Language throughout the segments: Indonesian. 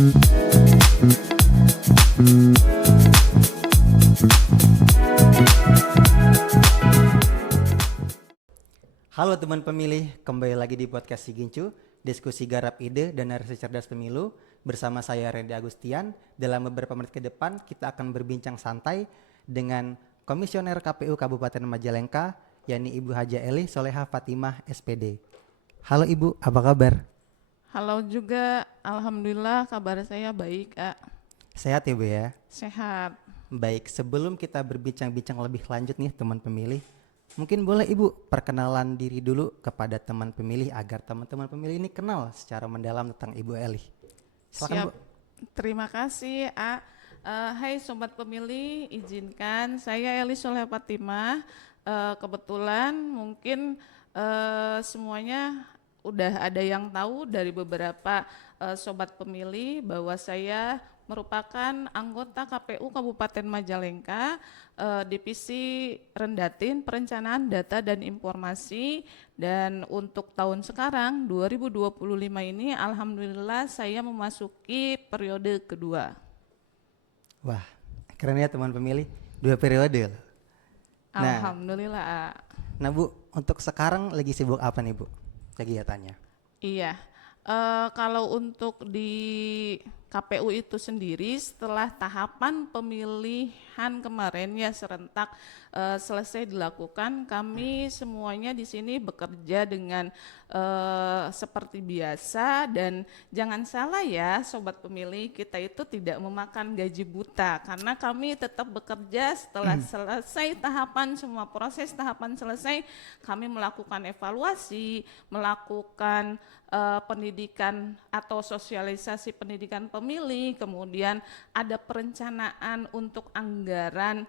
Halo teman pemilih, kembali lagi di podcast Sigincu, diskusi garap ide dan narasi cerdas pemilu. Bersama saya Randy Agustian. Dalam beberapa menit ke depan kita akan berbincang santai dengan Komisioner KPU Kabupaten Majalengka, yakni Ibu Haja Eli Soleha Fatimah SPD. Halo Ibu, apa kabar? Halo juga, alhamdulillah kabar saya baik, Kak. Sehat Ibu ya? Sehat. Baik, sebelum kita berbincang-bincang lebih lanjut nih teman pemilih, mungkin boleh Ibu perkenalan diri dulu kepada teman pemilih agar teman-teman pemilih ini kenal secara mendalam tentang Ibu Eli. Silakan Bu. Terima kasih, A. Hai Sobat Pemilih, izinkan saya Eli Soleha Fatimah. Kebetulan mungkin semuanya udah ada yang tahu dari beberapa Sobat Pemilih bahwa saya merupakan anggota KPU Kabupaten Majalengka, Divisi Rendatin Perencanaan Data dan Informasi, dan untuk tahun sekarang 2025 ini alhamdulillah saya memasuki periode kedua. Wah, keren ya teman pemilih, 2 periode loh. Alhamdulillah. Nah Bu, untuk sekarang lagi sibuk apa nih Bu kegiatannya? Iya, kalau untuk di KPU itu sendiri setelah tahapan pemilihan kemarin ya serentak selesai dilakukan, kami semuanya di sini bekerja dengan seperti biasa, dan jangan salah ya Sobat Pemilih, kita itu tidak memakan gaji buta karena kami tetap bekerja setelah selesai tahapan, semua proses tahapan selesai, kami melakukan evaluasi, melakukan pendidikan atau sosialisasi pendidikan pemilih, kemudian ada perencanaan untuk anggaran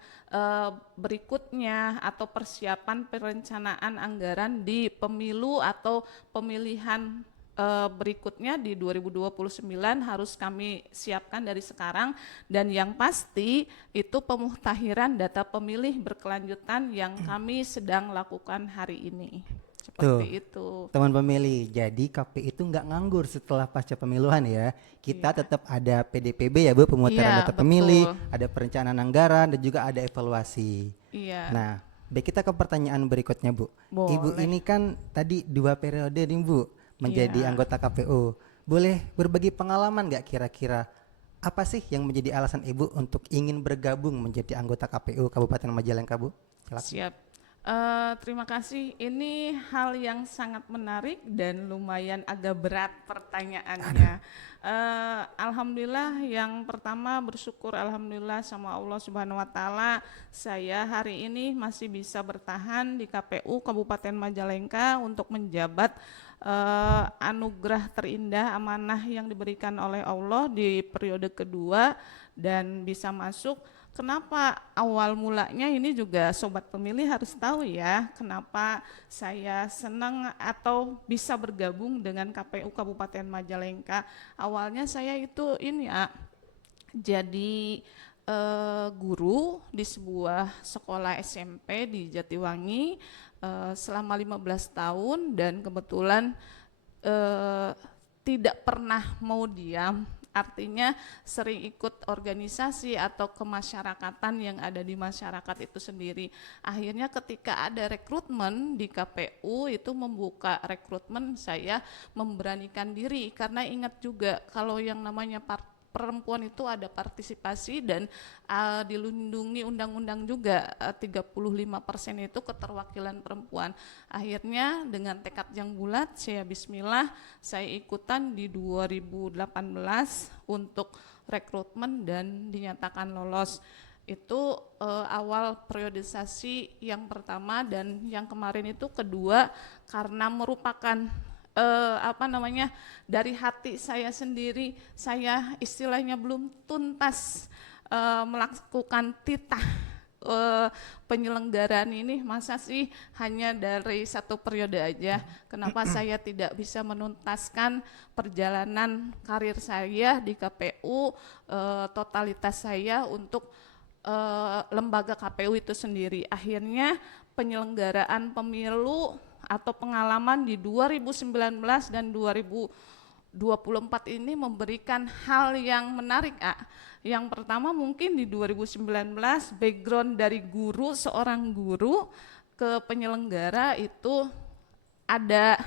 berikutnya atau persiapan perencanaan anggaran di pemilu atau pemilihan berikutnya di 2029 harus kami siapkan dari sekarang, dan yang pasti itu pemutakhiran data pemilih berkelanjutan yang kami sedang lakukan hari ini. Seperti itu. Teman pemilih, jadi KPU itu nggak nganggur setelah pasca pemiluan ya. Kita tetap ada PDPB ya Bu, pemutaran data pemilih, ada perencanaan anggaran, dan juga ada evaluasi. Nah, baik, kita ke pertanyaan berikutnya Bu. Boleh. Ibu ini kan tadi 2 periode nih Bu menjadi anggota KPU. Boleh berbagi pengalaman nggak kira-kira apa sih yang menjadi alasan Ibu untuk ingin bergabung menjadi anggota KPU Kabupaten Majalengka Bu? Silakan. Siap. Terima kasih. Ini hal yang sangat menarik dan lumayan agak berat pertanyaannya. Alhamdulillah, yang pertama bersyukur alhamdulillah sama Allah Subhanahu wa taala, saya hari ini masih bisa bertahan di KPU Kabupaten Majalengka untuk menjabat anugerah terindah amanah yang diberikan oleh Allah di periode kedua dan bisa masuk. Kenapa awal mulanya ini juga Sobat Pemilih harus tahu ya, kenapa saya senang atau bisa bergabung dengan KPU Kabupaten Majalengka. Awalnya saya itu ini ya, jadi guru di sebuah sekolah SMP di Jatiwangi selama 15 tahun, dan kebetulan tidak pernah mau diam. Artinya sering ikut organisasi atau kemasyarakatan yang ada di masyarakat itu sendiri. Akhirnya ketika ada rekrutmen di KPU itu membuka rekrutmen, saya memberanikan diri karena ingat juga kalau yang namanya perempuan itu ada partisipasi dan dilindungi undang-undang juga 35% itu keterwakilan perempuan. Akhirnya dengan tekad yang bulat saya bismillah, saya ikutan di 2018 untuk rekrutmen dan dinyatakan lolos. Itu awal periodisasi yang pertama, dan yang kemarin itu kedua karena merupakan dari hati saya sendiri, saya istilahnya belum tuntas melakukan titah penyelenggaraan ini. Masa sih hanya dari 1 periode aja, kenapa saya tidak bisa menuntaskan perjalanan karir saya di KPU, totalitas saya untuk lembaga KPU itu sendiri. Akhirnya penyelenggaraan pemilu atau pengalaman di 2019 dan 2020 24 ini memberikan hal yang menarik, Yang pertama mungkin di 2019 background dari guru, seorang guru ke penyelenggara itu ada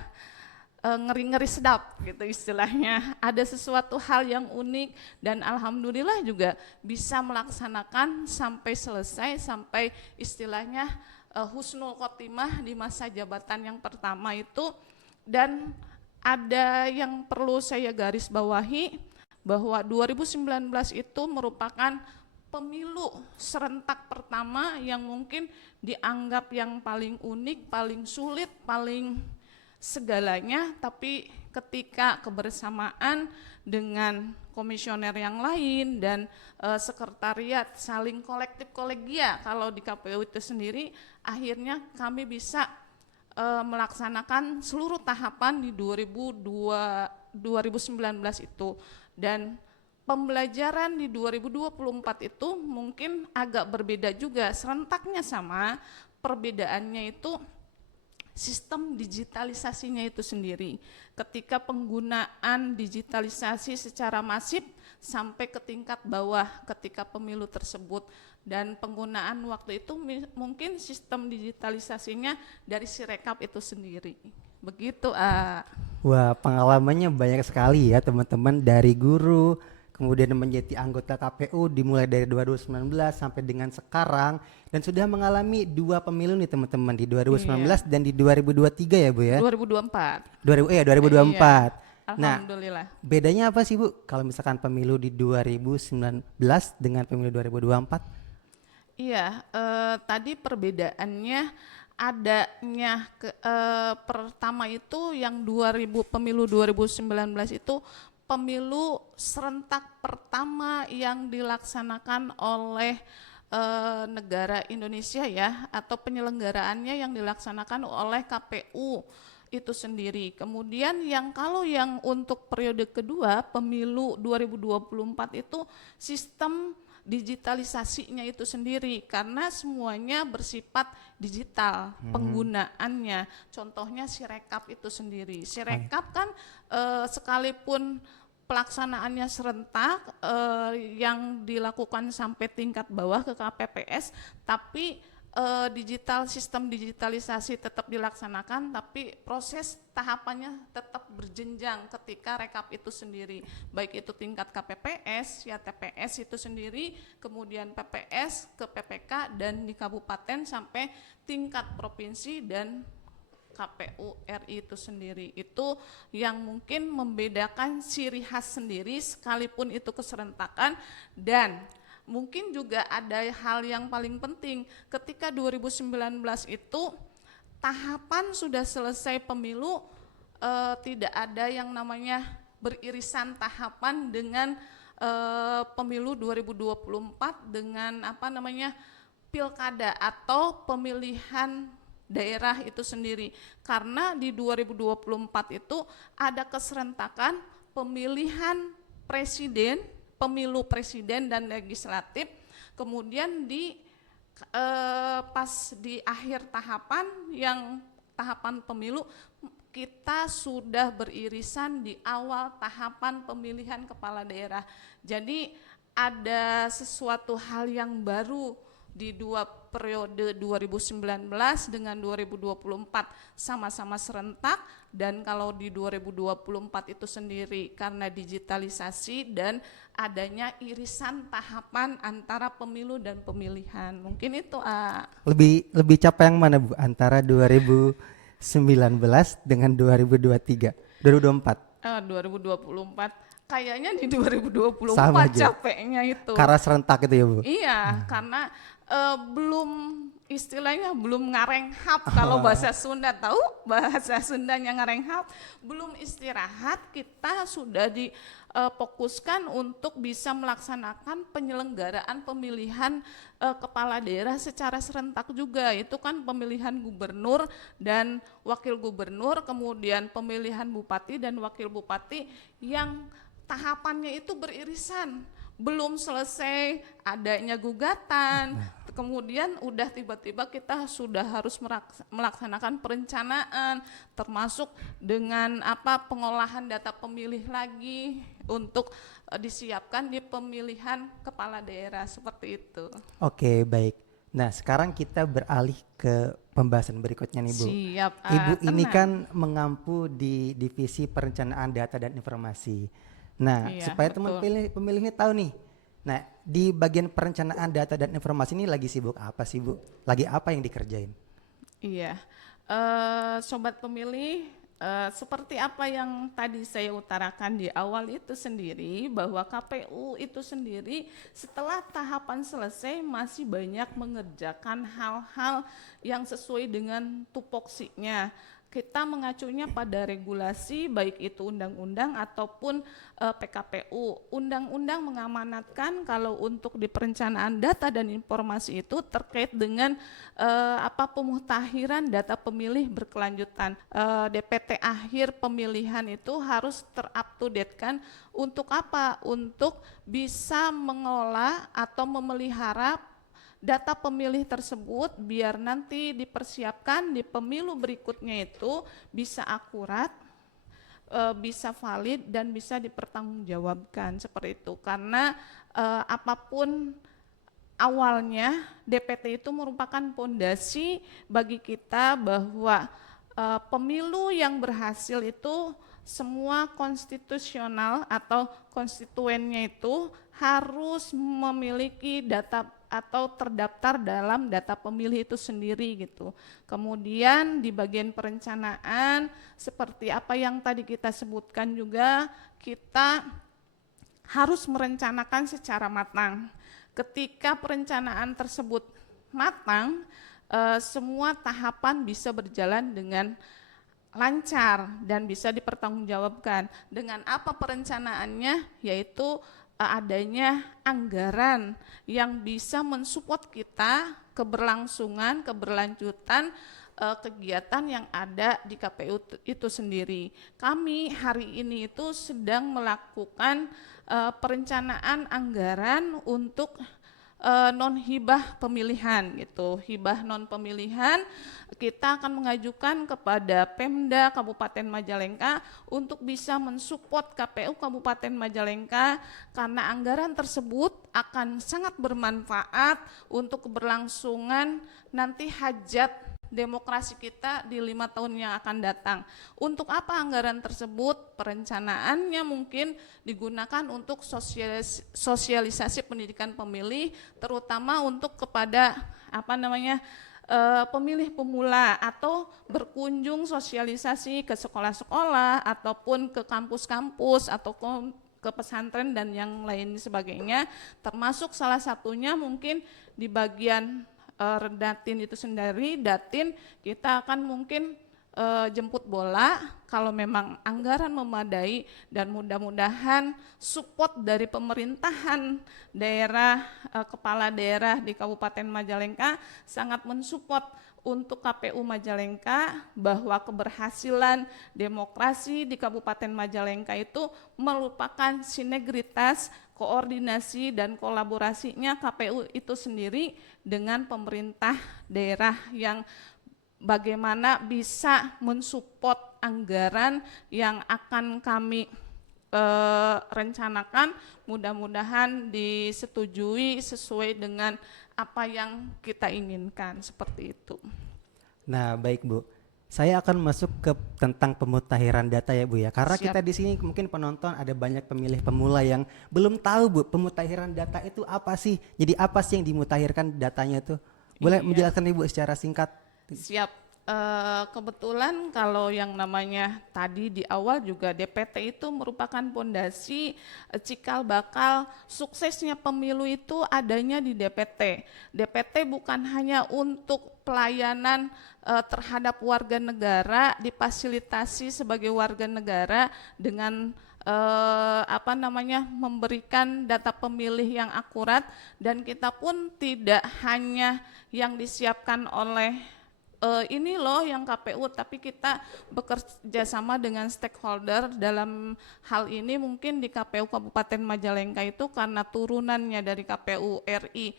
ngeri-ngeri sedap gitu istilahnya. Ada sesuatu hal yang unik dan alhamdulillah juga bisa melaksanakan sampai selesai, sampai istilahnya husnul khotimah di masa jabatan yang pertama itu. Dan ada yang perlu saya garis bawahi bahwa 2019 itu merupakan pemilu serentak pertama yang mungkin dianggap yang paling unik, paling sulit, paling segalanya, tapi ketika kebersamaan dengan komisioner yang lain dan sekretariat saling kolektif kolegia kalau di KPU itu sendiri, akhirnya kami bisa melaksanakan seluruh tahapan di 2019 itu. Dan pembelajaran di 2024 itu mungkin agak berbeda juga, serentaknya sama, perbedaannya itu sistem digitalisasinya itu sendiri. Ketika penggunaan digitalisasi secara masif sampai ke tingkat bawah ketika pemilu tersebut, dan penggunaan waktu itu mungkin sistem digitalisasinya dari Sirekap itu sendiri. Begitu, Wah, pengalamannya banyak sekali ya teman-teman, dari guru kemudian menjadi anggota KPU dimulai dari 2019 sampai dengan sekarang, dan sudah mengalami 2 pemilu nih teman-teman, di 2019 dan di 2023 ya Bu ya? 2024. 2024. Nah, Alhamdulillah. bedanya apa sih Bu kalau misalkan pemilu di 2019 dengan pemilu 2024? Iya, tadi perbedaannya adanya pertama itu yang pemilu 2019 itu pemilu serentak pertama yang dilaksanakan oleh negara Indonesia ya, atau penyelenggaraannya yang dilaksanakan oleh KPU itu sendiri. Kemudian kalau yang untuk periode kedua pemilu 2024 itu sistem digitalisasinya itu sendiri, karena semuanya bersifat digital penggunaannya. Contohnya Sirekap itu sendiri. Sirekap kan sekalipun pelaksanaannya serentak yang dilakukan sampai tingkat bawah ke KPPS, tapi sistem digitalisasi tetap dilaksanakan, tapi proses tahapannya tetap berjenjang ketika rekap itu sendiri, baik itu tingkat KPPS ya, TPS itu sendiri, kemudian PPS ke PPK, dan di kabupaten sampai tingkat provinsi dan KPU RI itu sendiri. Itu yang mungkin membedakan ciri khas sendiri sekalipun itu keserentakan. Dan mungkin juga ada hal yang paling penting, ketika 2019 itu tahapan sudah selesai pemilu, tidak ada yang namanya beririsan tahapan dengan pemilu 2024 dengan pilkada atau pemilihan daerah itu sendiri. Karena di 2024 itu ada keserentakan pemilihan presiden, pemilu presiden dan legislatif, kemudian pas di akhir tahapan yang tahapan pemilu kita sudah beririsan di awal tahapan pemilihan kepala daerah. Jadi ada sesuatu hal yang baru di 2 periode 2019 dengan 2024 sama-sama serentak. Dan kalau di 2024 itu sendiri karena digitalisasi dan adanya irisan tahapan antara pemilu dan pemilihan. Mungkin itu Lebih capek yang mana Bu, antara 2019 dengan 2023 2024? 2024 kayaknya di 2024 Sama aja capeknya itu. Karena serentak itu ya Bu? Iya, karena belum istilahnya belum ngarenghap kalau bahasa Sunda, tahu bahasa Sundanya ngarenghap, belum istirahat, kita sudah difokuskan untuk bisa melaksanakan penyelenggaraan pemilihan kepala daerah secara serentak juga. Itu kan pemilihan gubernur dan wakil gubernur, kemudian pemilihan bupati dan wakil bupati yang tahapannya itu beririsan. belum selesai adanya gugatan, kemudian udah tiba-tiba kita sudah harus melaksanakan perencanaan, termasuk dengan pengolahan data pemilih lagi untuk disiapkan di pemilihan kepala daerah seperti itu. Oke, baik. Nah, sekarang kita beralih ke pembahasan berikutnya nih, Bu. Siap, Ibu ini tenang. kan mengampu di divisi perencanaan data dan informasi. Nah, Iya, supaya teman betul. pemilih ini tahu nih. Nah, di bagian perencanaan data dan informasi ini lagi sibuk apa sih, Bu? Lagi apa yang dikerjain? Iya, sobat pemilih, seperti apa yang tadi saya utarakan di awal itu sendiri, bahwa KPU itu sendiri setelah tahapan selesai masih banyak mengerjakan hal-hal yang sesuai dengan tupoksinya. Kita mengacunya pada regulasi, baik itu undang-undang ataupun PKPU. Undang-undang mengamanatkan kalau untuk di perencanaan data dan informasi itu terkait dengan pemutahiran data pemilih berkelanjutan. DPT akhir pemilihan itu harus ter-up-to-date kan. Untuk apa? Untuk bisa mengolah atau memelihara data pemilih tersebut biar nanti dipersiapkan di pemilu berikutnya itu bisa akurat, bisa valid dan bisa dipertanggungjawabkan seperti itu. Karena apapun awalnya DPT itu merupakan pondasi bagi kita bahwa pemilu yang berhasil itu semua konstitusional atau konstituennya itu harus memiliki data atau terdaftar dalam data pemilih itu sendiri gitu. Kemudian di bagian perencanaan seperti apa yang tadi kita sebutkan juga, kita harus merencanakan secara matang. Ketika perencanaan tersebut matang, semua tahapan bisa berjalan dengan lancar dan bisa dipertanggungjawabkan. Dengan apa perencanaannya? Yaitu adanya anggaran yang bisa mensupport kita keberlangsungan, keberlanjutan kegiatan yang ada di KPU itu sendiri. Kami hari ini itu sedang melakukan perencanaan anggaran untuk non hibah pemilihan gitu. Hibah non pemilihan kita akan mengajukan kepada Pemda Kabupaten Majalengka untuk bisa mensupport KPU Kabupaten Majalengka, karena anggaran tersebut akan sangat bermanfaat untuk keberlangsungan nanti hajat demokrasi kita di 5 tahun yang akan datang. Untuk apa anggaran tersebut? Perencanaannya mungkin digunakan untuk sosialisasi pendidikan pemilih, terutama untuk kepada pemilih pemula, atau berkunjung sosialisasi ke sekolah-sekolah ataupun ke kampus-kampus atau ke pesantren dan yang lain sebagainya, termasuk salah satunya mungkin di bagian Datin itu sendiri. Datin kita akan mungkin jemput bola kalau memang anggaran memadai, dan mudah-mudahan support dari pemerintahan daerah, kepala daerah di Kabupaten Majalengka sangat mensupport untuk KPU Majalengka, bahwa keberhasilan demokrasi di Kabupaten Majalengka itu merupakan sinergitas, koordinasi dan kolaborasinya KPU itu sendiri dengan pemerintah daerah, yang bagaimana bisa mensupport anggaran yang akan kami rencanakan, mudah-mudahan disetujui sesuai dengan apa yang kita inginkan, seperti itu. Nah, baik Bu. Saya akan masuk ke tentang pemutahiran data ya Bu ya. Karena Siap. kita di sini mungkin penonton ada banyak pemilih pemula yang belum tahu Bu, pemutahiran data itu apa sih? Jadi apa sih yang dimutahirkan datanya itu? Boleh Iya. menjelaskan Ibu secara singkat? Siap. Kebetulan kalau yang namanya tadi di awal juga DPT itu merupakan pondasi cikal bakal suksesnya pemilu itu adanya di DPT. DPT bukan hanya untuk pelayanan terhadap warga negara, difasilitasi sebagai warga negara dengan memberikan data pemilih yang akurat, dan kita pun tidak hanya yang disiapkan oleh ini loh yang KPU, tapi kita bekerja sama dengan stakeholder dalam hal ini. Mungkin di KPU Kabupaten Majalengka itu karena turunannya dari KPU RI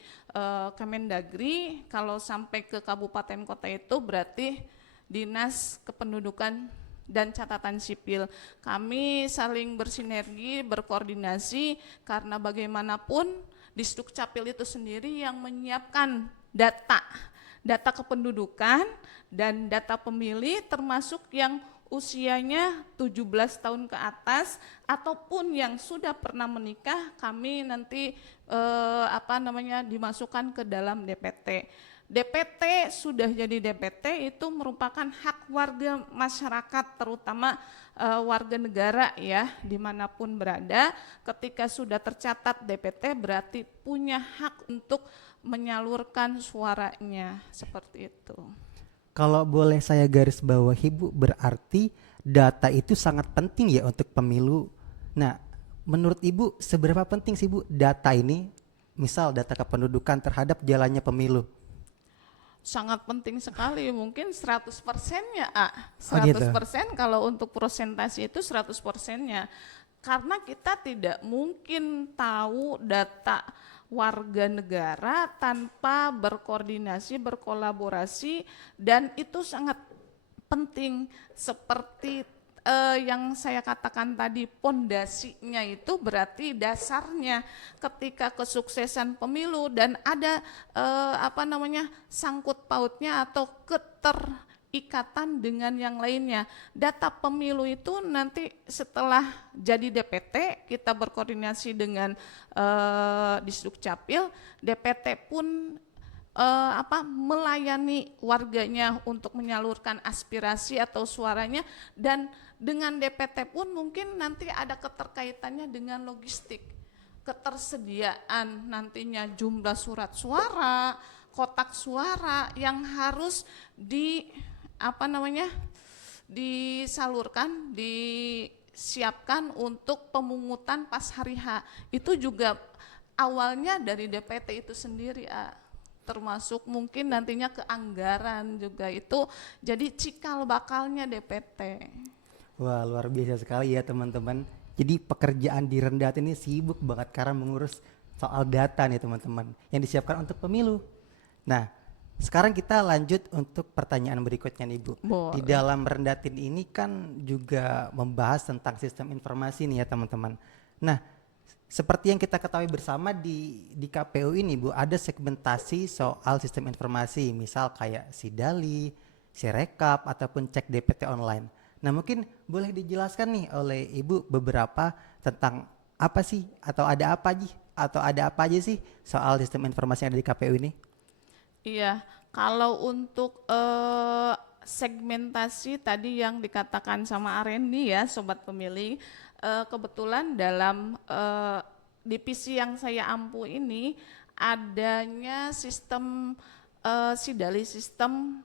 Kemendagri, kalau sampai ke kabupaten kota itu berarti Dinas Kependudukan dan Catatan Sipil. Kami saling bersinergi, berkoordinasi, karena bagaimanapun di Sdukcapil itu sendiri yang menyiapkan data kependudukan dan data pemilih, termasuk yang usianya 17 tahun ke atas ataupun yang sudah pernah menikah, kami nanti dimasukkan ke dalam DPT. DPT sudah jadi DPT itu merupakan hak warga masyarakat, terutama warga negara ya, dimanapun berada. Ketika sudah tercatat DPT berarti punya hak untuk menyalurkan suaranya, seperti itu. Kalau boleh saya garis bawahi Bu, berarti data itu sangat penting ya untuk pemilu. Nah, menurut Ibu seberapa penting sih Bu data ini, misal data kependudukan terhadap jalannya pemilu? Sangat penting sekali, mungkin 100%-nya, 100%. Kalau untuk persentase itu 100%-nya. Karena kita tidak mungkin tahu data warga negara tanpa berkoordinasi, berkolaborasi, dan itu sangat penting. Seperti yang saya katakan tadi, pondasinya itu berarti dasarnya ketika kesuksesan pemilu dan ada sangkut pautnya atau keterikatan dengan yang lainnya. Data pemilu itu nanti setelah jadi DPT kita berkoordinasi dengan Disdukcapil, DPT pun melayani warganya untuk menyalurkan aspirasi atau suaranya, dan dengan DPT pun mungkin nanti ada keterkaitannya dengan logistik, ketersediaan nantinya jumlah surat suara, kotak suara yang harus disalurkan, disiapkan untuk pemungutan pas hari H. Itu juga awalnya dari DPT itu sendiri, termasuk mungkin nantinya ke anggaran juga, itu jadi cikal bakalnya DPT. Wah, luar biasa sekali ya teman-teman. Jadi pekerjaan di Rendat ini sibuk banget karena mengurus soal data nih teman-teman yang disiapkan untuk pemilu. Nah, sekarang kita lanjut untuk pertanyaan berikutnya nih Bu. Boleh. Di dalam Rendatin ini kan juga membahas tentang sistem informasi nih ya teman-teman. Nah, seperti yang kita ketahui bersama di KPU ini Bu, ada segmentasi soal sistem informasi, misal kayak Sidali, Sirekap, ataupun cek DPT online. Nah, mungkin boleh dijelaskan nih oleh Ibu beberapa tentang apa sih atau ada apa aja sih soal sistem informasi yang ada di KPU ini? Iya, kalau untuk segmentasi tadi yang dikatakan sama Arendi ya, Sobat Pemilih, kebetulan dalam divisi yang saya ampu ini adanya sistem Sidali, sistem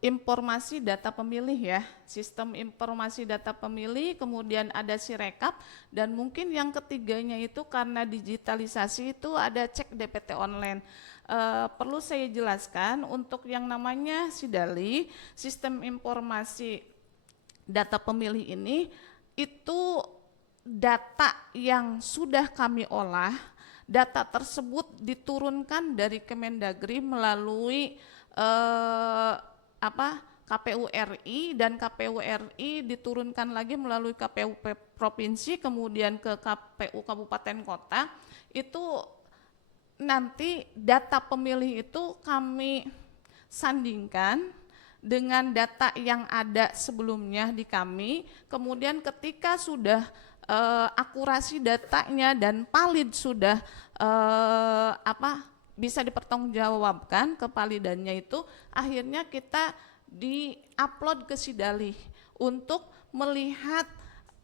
informasi data pemilih ya, sistem informasi data pemilih, kemudian ada Sirekap, dan mungkin yang ketiganya itu karena digitalisasi itu ada cek DPT online. Perlu saya jelaskan untuk yang namanya Sidali, sistem informasi data pemilih ini, itu data yang sudah kami olah, data tersebut diturunkan dari Kemendagri melalui KPU RI, dan KPU RI diturunkan lagi melalui KPU provinsi, kemudian ke KPU kabupaten kota. Itu nanti data pemilih itu kami sandingkan dengan data yang ada sebelumnya di kami, kemudian ketika sudah akurasi datanya dan valid, sudah bisa dipertanggungjawabkan kevalidannya itu, akhirnya kita di-upload ke Sidali untuk melihat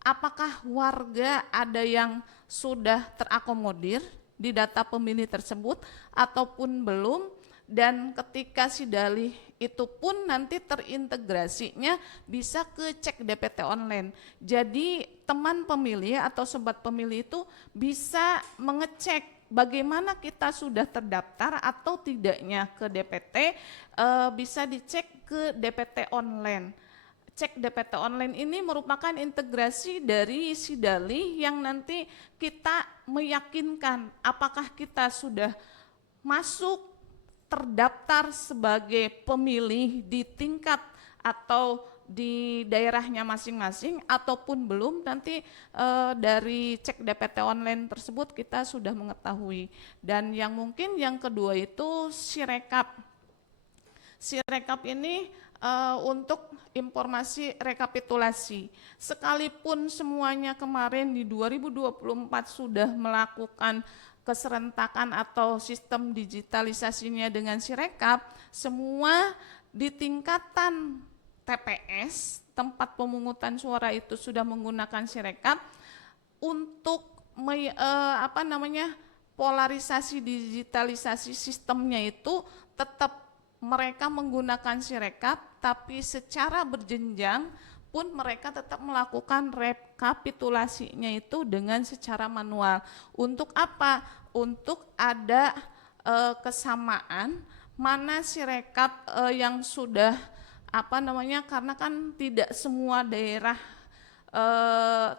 apakah warga ada yang sudah terakomodir di data pemilih tersebut ataupun belum, dan ketika Sidali itu pun nanti terintegrasinya bisa ke cek DPT online. Jadi teman pemilih atau sobat pemilih itu bisa mengecek bagaimana kita sudah terdaftar atau tidaknya ke DPT, bisa dicek ke DPT online. Cek DPT online ini merupakan integrasi dari Sidali yang nanti kita meyakinkan apakah kita sudah masuk terdaftar sebagai pemilih di tingkat atau di daerahnya masing-masing ataupun belum, nanti dari cek DPT online tersebut kita sudah mengetahui. Dan yang mungkin yang kedua itu Sirekap. Sirekap ini untuk informasi rekapitulasi. Sekalipun semuanya kemarin di 2024 sudah melakukan keserentakan atau sistem digitalisasinya dengan Sirekap, semua di tingkatan TPS, tempat pemungutan suara itu sudah menggunakan Sirekap untuk polarisasi digitalisasi sistemnya itu tetap mereka menggunakan Sirekap, tapi secara berjenjang pun mereka tetap melakukan rekapitulasinya itu dengan secara manual. Untuk apa? Untuk ada kesamaan mana Sirekap yang sudah karena kan tidak semua daerah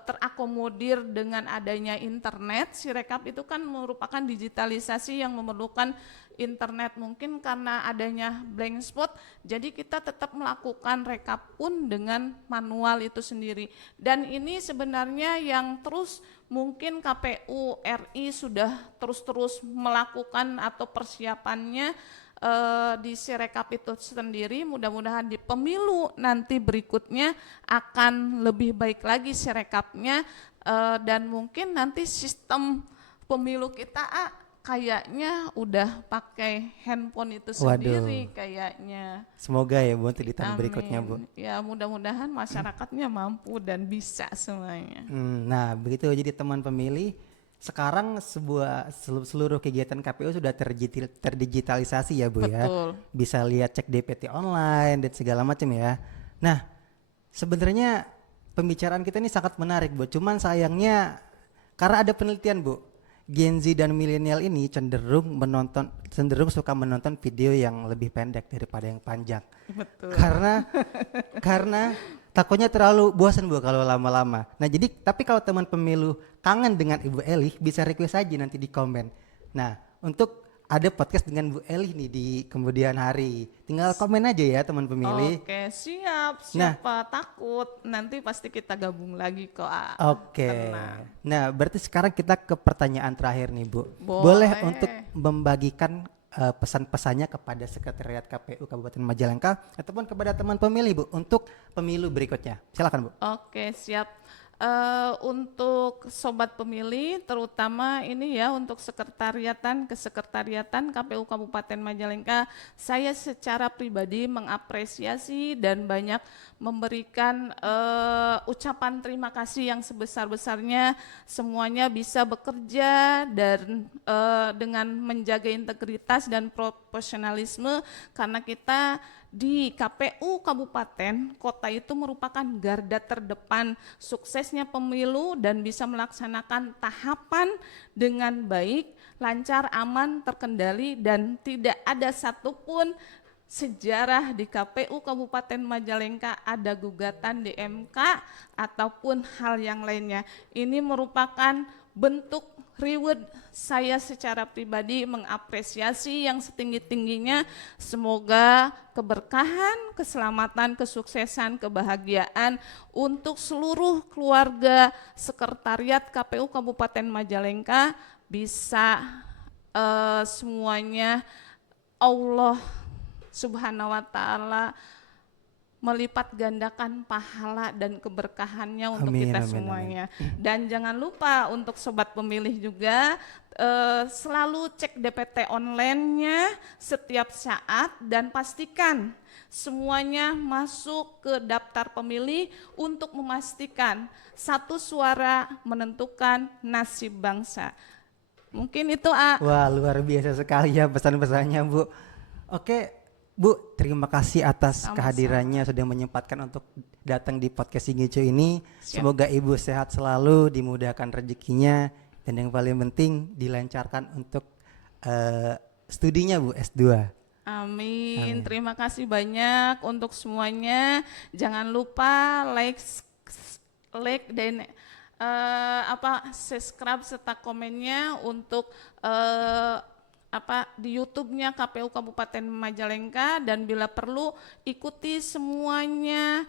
terakomodir dengan adanya internet. Sirekap itu kan merupakan digitalisasi yang memerlukan internet, mungkin karena adanya blank spot, jadi kita tetap melakukan rekap pun dengan manual itu sendiri. Dan ini sebenarnya yang terus mungkin KPU RI sudah terus melakukan atau persiapannya di Sirekap itu sendiri. Mudah-mudahan di pemilu nanti berikutnya akan lebih baik lagi Sirekapnya, dan mungkin nanti sistem pemilu kita kayaknya udah pakai handphone itu sendiri. Kayaknya. Semoga ya Bu untuk di tahun berikutnya Bu. Ya mudah-mudahan masyarakatnya mampu dan bisa semuanya. Nah begitu, jadi teman pemilih, sekarang seluruh kegiatan KPU sudah terdigitalisasi ya Bu. Betul. Ya. Bisa lihat cek DPT online dan segala macam ya. Nah sebenarnya pembicaraan kita ini sangat menarik Bu. Cuman sayangnya karena ada penelitian Bu, Gen Z dan milenial ini cenderung suka menonton video yang lebih pendek daripada yang panjang. Betul. Karena takutnya terlalu bosan Bu kalau lama-lama. Nah jadi tapi kalau teman pemilu kangen dengan Ibu Elih, bisa request aja nanti di komen. Nah untuk ada podcast dengan Bu Elih nih di kemudian hari, tinggal komen aja ya teman pemilih. Oke, siapa takut nanti pasti kita gabung lagi kok. Oke. Nah berarti sekarang kita ke pertanyaan terakhir nih Bu. Boleh untuk membagikan pesan-pesannya kepada Sekretariat KPU Kabupaten Majalengka ataupun kepada teman pemilih Bu untuk pemilu berikutnya. Silakan Bu. Oke, siap. Untuk sobat pemilih, terutama ini ya untuk kesekretariatan KPU Kabupaten Majalengka, saya secara pribadi mengapresiasi dan banyak memberikan ucapan terima kasih yang sebesar-besarnya. Semuanya bisa bekerja dan dengan menjaga integritas dan profesionalisme, karena kita di KPU Kabupaten Kota itu merupakan garda terdepan suksesnya pemilu dan bisa melaksanakan tahapan dengan baik, lancar, aman, terkendali, dan tidak ada satupun sejarah di KPU Kabupaten Majalengka ada gugatan di MK ataupun hal yang lainnya. Ini merupakan bentuk reward. Saya secara pribadi mengapresiasi yang setinggi-tingginya. Semoga keberkahan, keselamatan, kesuksesan, kebahagiaan untuk seluruh keluarga sekretariat KPU Kabupaten Majalengka bisa semuanya Allah Subhanahu wa Ta'ala melipat gandakan pahala dan keberkahannya untuk kita semuanya. Dan jangan lupa untuk sobat pemilih juga selalu cek DPT online-nya setiap saat dan pastikan semuanya masuk ke daftar pemilih untuk memastikan satu suara menentukan nasib bangsa. Mungkin itu Wah, luar biasa sekali ya pesan-pesannya Bu. Oke Bu, terima kasih atas kehadirannya, sudah menyempatkan untuk datang di podcast Sigincu ini. Siap. Semoga Ibu sehat selalu, dimudahkan rezekinya, dan yang paling penting dilancarkan untuk studinya Bu S2. Amin. Terima kasih banyak untuk semuanya. Jangan lupa like dan subscribe serta komennya untuk di YouTube-nya KPU Kabupaten Majalengka, dan bila perlu ikuti semuanya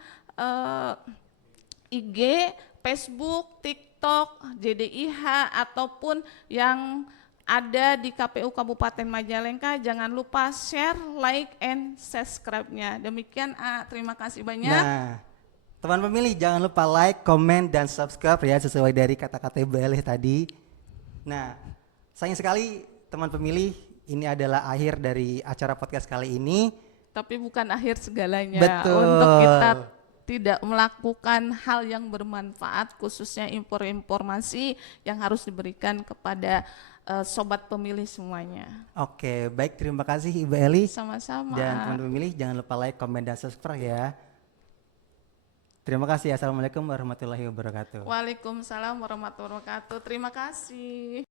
IG, Facebook, TikTok, JDIH ataupun yang ada di KPU Kabupaten Majalengka. Jangan lupa share, like, and subscribe-nya. Demikian, terima kasih banyak. Nah, teman pemilih jangan lupa like, komen, dan subscribe ya sesuai dari kata-kata Ibu Elih tadi. Nah, sayang sekali teman pemilih, ini adalah akhir dari acara podcast kali ini. Tapi bukan akhir segalanya. Betul. Untuk kita tidak melakukan hal yang bermanfaat, khususnya informasi yang harus diberikan kepada sobat pemilih semuanya. Oke, baik, terima kasih Ibu Eli. Sama-sama. Dan teman pemilih jangan lupa like, komen, dan subscribe ya. Terima kasih. Assalamualaikum warahmatullahi wabarakatuh. Waalaikumsalam warahmatullahi wabarakatuh. Terima kasih.